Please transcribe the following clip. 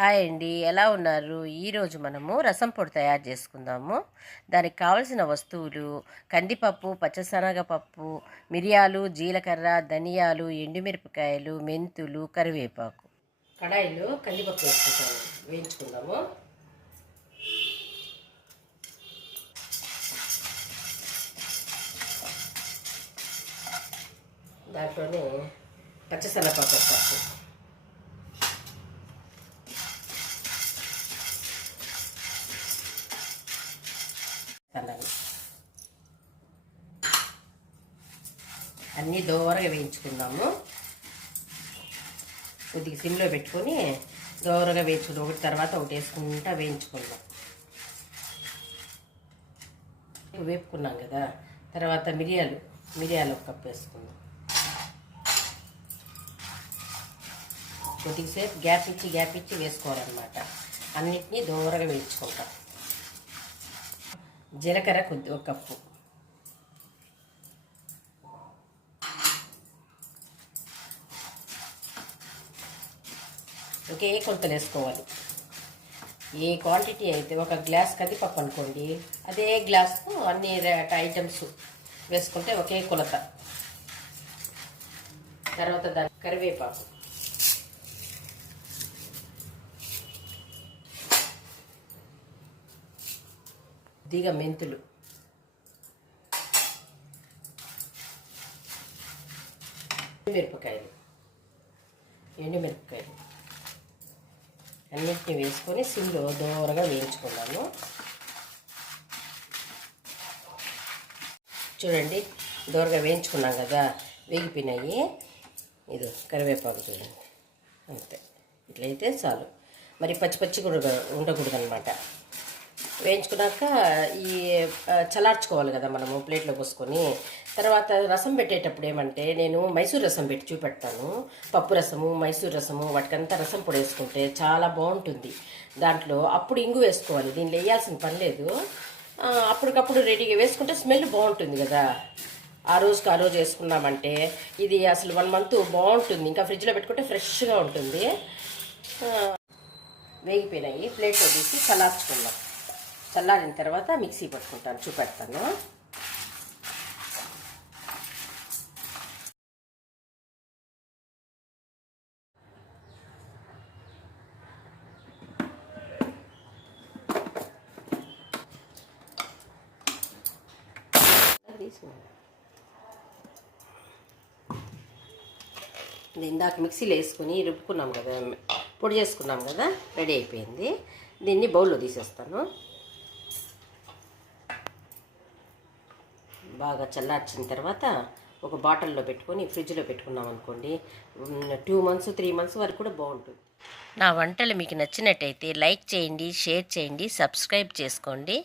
Hi అండి, ఎలా ఉన్నారు? ఈరోజు మనము రసం పొడి తయారు చేసుకుందాము. దానికి కావలసిన వస్తువులు: కందిపప్పు, పచ్చశనగపప్పు, మిరియాలు, జీలకర్ర, ధనియాలు, ఎండుమిరపకాయలు, మెంతులు, కరివేపాకు. కడాయిలో కందిపప్పు వేసుకుంటాము, వేయించుకుందాము. దాంట్లోనే పచ్చశనగపప్పు పప్పు, అన్నీ దోరగా వేయించుకుందాము. కొద్దిగా సిమ్లో పెట్టుకొని దోరగా వేయించుకుందాం. ఒకటి తర్వాత ఒకటి వేసుకుంటా వేయించుకుందాం. వేపుకున్నాం కదా, తర్వాత మిరియాలు ఒక కప్పు వేసుకుందాం. కొద్దిసేపు గ్యాప్ ఇచ్చి వేసుకోవాలన్నమాట. అన్నిటినీ దోరగా వేయించుకుంటాం. జీలకర్ర ఒక కప్పు, ఒకే కొలతలు వేసుకోవాలి. ఏ క్వాంటిటీ అయితే ఒక గ్లాస్ కందిపప్పు అనుకోండి, అదే గ్లాస్తో అన్ని ఐటమ్స్ వేసుకుంటే ఒకే కొలత. తర్వాత దాని కరివేపాకు, కొద్దిగా మెంతులు, ఎండుమిరపకాయలు అన్నిటిని వేసుకొని సిమ్లో దూరగా వేయించుకున్నాము. చూడండి, దూరగా వేయించుకున్నాం కదా, వేగిపోయినాయి. ఇది కరివేపాకు చూడండి, అంతే. ఇట్లయితే చాలు. మరి పచ్చి కూడా ఉండకూడదు అనమాట. వేయించుకున్నాక ఈ చల్లార్చుకోవాలి కదా మనము, ప్లేట్లో పోసుకొని. తర్వాత రసం పెట్టేటప్పుడు ఏమంటే, నేను మైసూర్ రసం పెట్టి చూపెడతాను. పప్పు రసము, మైసూర్ రసము, వాటికంతా రసం పొడి వేసుకుంటే చాలా బాగుంటుంది. దాంట్లో అప్పుడు ఇంగు వేసుకోవాలి, దీనిలో వేయాల్సిన పని లేదు. అప్పటికప్పుడు రెడీగా వేసుకుంటే స్మెల్ బాగుంటుంది కదా. ఆ రోజు వేసుకున్నామంటే ఇది అసలు 1 month బాగుంటుంది. ఇంకా ఫ్రిడ్జ్లో పెట్టుకుంటే ఫ్రెష్గా ఉంటుంది. వేగిపోయినాయి, ప్లేట్లో తీసి చల్లార్చుకుందాం. చల్లారిన తర్వాత మిక్సీ పట్టుకుంటాను, చూపెడతాను. ఇందాక మిక్సీలో వేసుకుని రుబ్బుకున్నాం కదా, పొడి చేసుకున్నాం కదా, రెడీ అయిపోయింది. దీన్ని బౌల్లో తీసేస్తాను. బాగా చల్లార్చిన తర్వాత ఒక బాటిల్లో పెట్టుకొని ఫ్రిడ్జ్లో పెట్టుకున్నాం అనుకోండి, 2 months 3 months వరకు కూడా బాగుంటుంది. నా వంటలు మీకు నచ్చినట్టయితే లైక్ చేయండి, షేర్ చేయండి, సబ్స్క్రైబ్ చేసుకోండి.